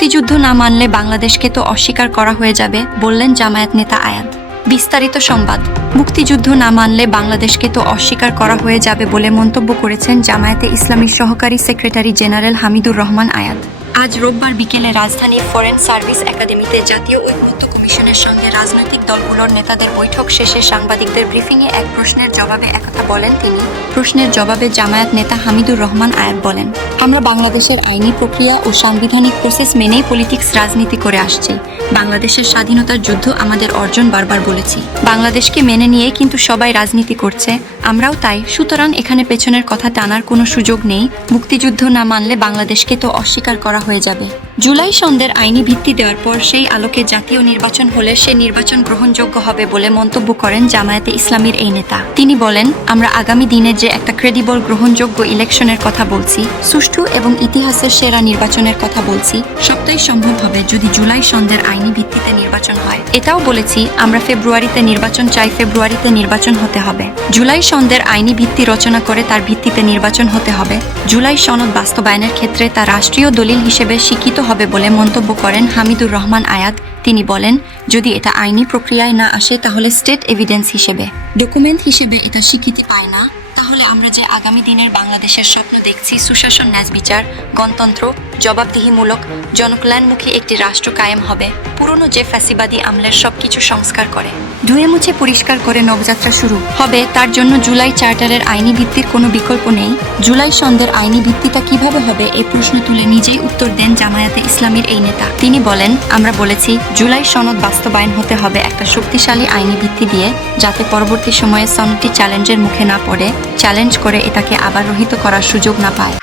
মুক্তিযুদ্ধ না মানলে বাংলাদেশকে তো অস্বীকার করা হয়ে যাবে, বললেন জামায়াত নেতা আয়াত বিস্তারিত সংবাদ। মুক্তিযুদ্ধ না মানলে বাংলাদেশকে তো অস্বীকার করা হয়ে যাবে বলে মন্তব্য করেছেন জামায়াতে ইসলামীর সহকারী সেক্রেটারি জেনারেল হামিদুর রহমান আয়াত আজ রোববার বিকেলে রাজধানীর ফরেন সার্ভিস একাডেমিতে জাতীয় ঐকমত্য কমিশনের সঙ্গে রাজনৈতিক দলগুলোর নেতাদের বৈঠক শেষে সাংবাদিকদের ব্রিফিংয়ে এক প্রশ্নের জবাবে একথা বলেন তিনি। প্রশ্নের জবাবে জামায়াত নেতা হামিদুর রহমান আয়াত বলেন, আমরা বাংলাদেশের আইনি প্রক্রিয়া ও সাংবিধানিক প্রসেস মেনেই পলিটিক্স রাজনীতি করে আসছি। বাংলাদেশের স্বাধীনতার যুদ্ধ আমাদের অর্জন বারবার বলেছি। বাংলাদেশকে মেনে নিয়ে কিন্তু সবাই রাজনীতি করছে। আমরাও তাই। সুতরাং এখানে পেছনের কথা টানার কোনো সুযোগ নেই। মুক্তিযুদ্ধ না মানলে বাংলাদেশকে তো অস্বীকার করা হয়ে যাবে। জুলাই সন্ধ্যের আইনি ভিত্তি দেওয়ার পর সেই আলোকে জাতীয় নির্বাচন হলে সে নির্বাচন গ্রহণযোগ্য হবে বলে মন্তব্য করেন জামায়াতে ইসলামীর এই নেতা। তিনি বলেন, আমরা আগামী দিনে যে একটা ক্রেডিবল গ্রহণযোগ্য ইলেকশনের কথা বলছি, সুষ্ঠু এবং ইতিহাসের সেরা নির্বাচনের কথা বলছি, সবটাই সম্ভব হবে যদি জুলাই সন্ধ্যের আইনি ভিত্তিতে নির্বাচন হয়। এটাও বলেছি, আমরা ফেব্রুয়ারিতে নির্বাচন চাই, ফেব্রুয়ারিতে নির্বাচন হতে হবে। জুলাই সন্ধ্যের আইনি ভিত্তি রচনা করে তার ভিত্তিতে নির্বাচন হতে হবে। জুলাই সনদ বাস্তবায়নের ক্ষেত্রে তা রাষ্ট্রীয় দলিল হিসেবে স্বীকৃত হবে বলে মন্তব্য করেন হামিদুর রহমান আয়াত। তিনি বলেন, যদি এটা আইনি প্রক্রিয়ায় না আসে, তাহলে স্টেট এভিডেন্স হিসেবে। ডকুমেন্ট হিসেবে এটা স্বীকৃতি পায় না। তাহলে আমরা যে আগামী দিনের বাংলাদেশের স্বপ্ন দেখছি, সুশাসন ন্যায় বিচার, গণতন্ত্র, জবাবদিহিমূলক, জনকল্যাণমুখী একটি রাষ্ট্র কায়েম হবে। পুরনো যে ফ্যাসিবাদী আমলের সবকিছু সংস্কার করে। ধুয়ে মুছে পরিষ্কার করে নবযাত্রা শুরু হবে, তার জন্য জুলাই চার্টারের আইনি ভিত্তির কোনো বিকল্প নেই। জুলাই সন্ধ্যের আইনি ভিত্তিটা কীভাবে হবে এই প্রশ্ন তুলে নিজেই উত্তর দেন জামায়াতে ইসলামের এই নেতা। তিনি বলেন, আমরা বলেছি, জুলাই সনদ বাস্তবায়ন হতে হবে একটা শক্তিশালী আইনি ভিত্তি দিয়ে, যাতে পরবর্তী সময়ে সনদটি চ্যালেঞ্জের মুখে না পড়ে। চ্যালেঞ্জ করে এটাকে আবার রহিত করার সুযোগ না পায়।